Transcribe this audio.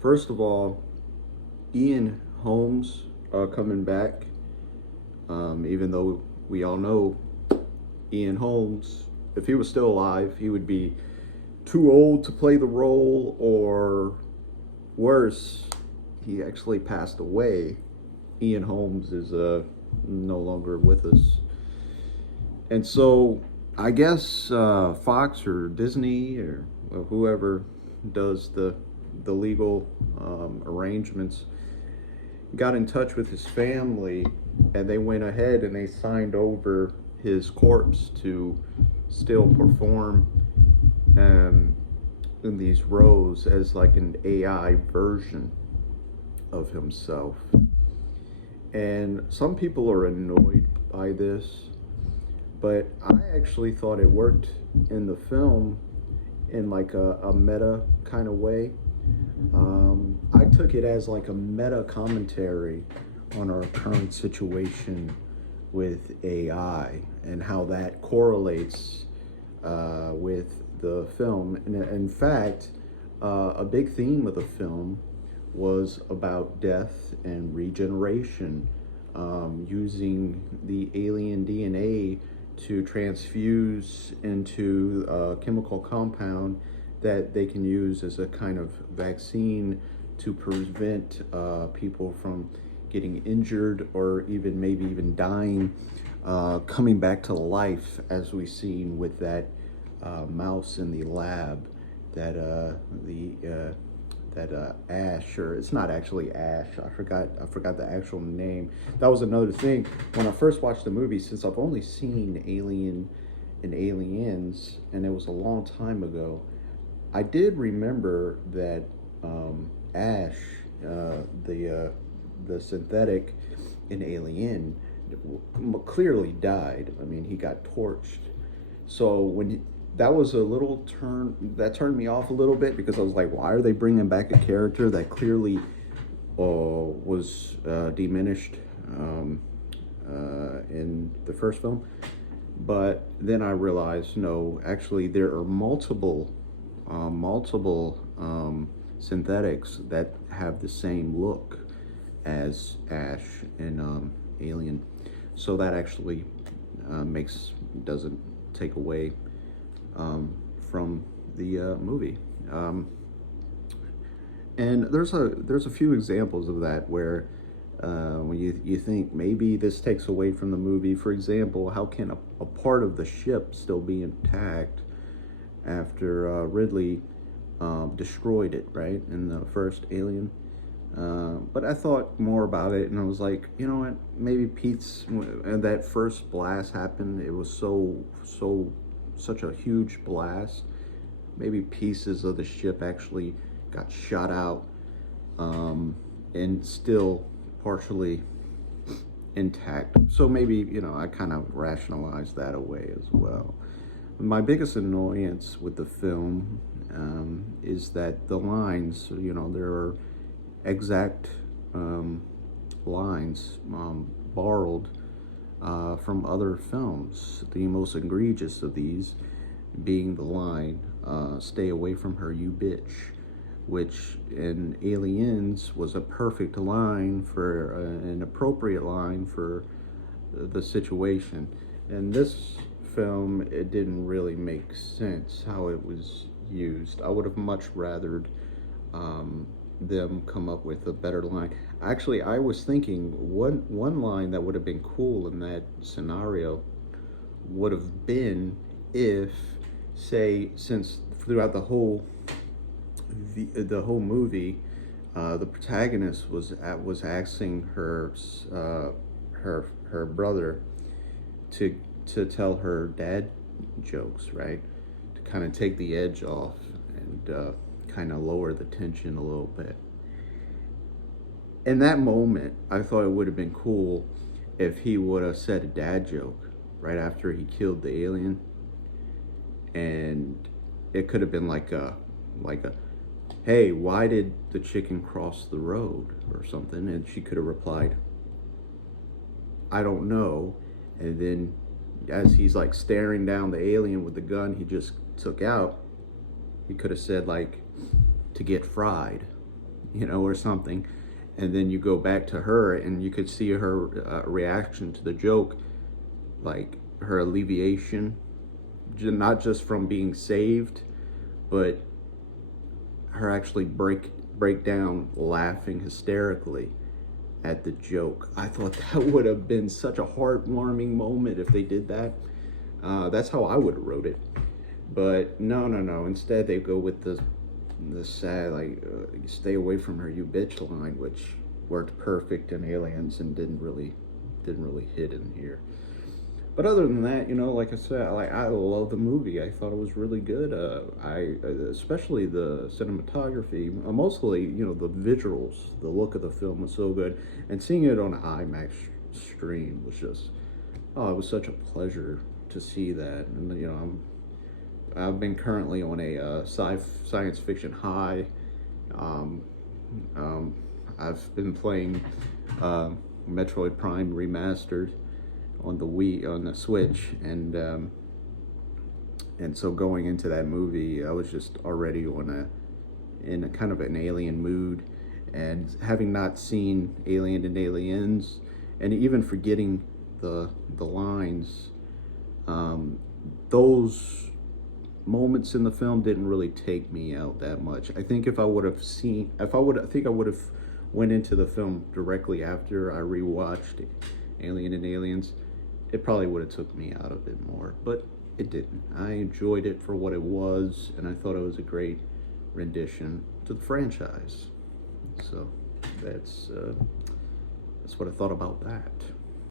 First of all, Ian Holmes coming back, even though we all know Ian Holmes, if he was still alive, he would be too old to play the role, or worse, he actually passed away. Ian Holmes is no longer with us. And so I guess Fox or Disney or whoever does the legal arrangements got in touch with his family, and they went ahead and they signed over his corpse to still perform um, in these roles as like an AI version of himself. And some people are annoyed by this, but I actually thought it worked in the film in like a meta kind of way. I took it as like a meta commentary on our current situation with AI and how that correlates with the film. And in fact, a big theme of the film was about death and regeneration, using the alien DNA to transfuse into a chemical compound that they can use as a kind of vaccine to prevent people from getting injured or even maybe even dying, coming back to life, as we've seen with that mouse in the lab that Ash, or it's not actually Ash. I forgot the actual name. That was another thing when I first watched the movie. Since I've only seen Alien and Aliens, and it was a long time ago, I did remember that Ash, the synthetic in Alien, clearly died. I mean, he got torched. So when that was a little turn that turned me off a little bit, because I was like, why are they bringing back a character that clearly was diminished in the first film? But then I realized, no, actually there are multiple synthetics that have the same look as Ash in Alien. So that actually doesn't take away from the movie. And there's a few examples of that where when you think maybe this takes away from the movie. For example, how can a part of the ship still be intact after Ridley destroyed it, right, in the first Alien? But I thought more about it, and I was like, you know what? Maybe when that first blast happened, it was such a huge blast. Maybe pieces of the ship actually got shot out, and still partially intact. So maybe, I kind of rationalized that away as well. My biggest annoyance with the film is that the lines, there are exact lines borrowed from other films. The most egregious of these being the line, "Stay away from her, you bitch," which in Aliens was a perfect line for an appropriate line for the situation. In this film, it didn't really make sense how it was used. I would have much rathered them come up with a better line. Actually, I was thinking one line that would have been cool in that scenario would have been if, say, since throughout the whole movie, the protagonist was asking her brother to tell her dad jokes, right, to kind of take the edge off and kind of lower the tension a little bit. In that moment, I thought it would have been cool if he would have said a dad joke right after he killed the alien, and it could have been like a hey, why did the chicken cross the road or something, and she could have replied, I don't know. And then as he's like staring down the alien with the gun he just took out, he could have said like, to get fried, or something. And then you go back to her, and you could see her reaction to the joke, like her alleviation, not just from being saved, but her actually break down laughing hysterically at the joke. I thought that would have been such a heartwarming moment if they did that. That's how I would have wrote it. But no. Instead, they go with the sad, like, stay away from her, you bitch line, which worked perfect in Aliens and didn't really hit in here. But other than that, like I said, I love the movie. I thought it was really good. Especially the cinematography, mostly the visuals, the look of the film was so good, and seeing it on an IMAX stream was just, it was such a pleasure to see that. And I've been currently on a science fiction high. I've been playing Metroid Prime Remastered on the Switch, and so going into that movie, I was just already in a kind of an alien mood, and having not seen Alien and Aliens, and even forgetting the lines, those moments in the film didn't really take me out that much. I think I would have went into the film directly after I rewatched Alien and Aliens, it probably would have took me out of it more, but it didn't. I enjoyed it for what it was, and I thought it was a great rendition to the franchise. So that's what I thought about that.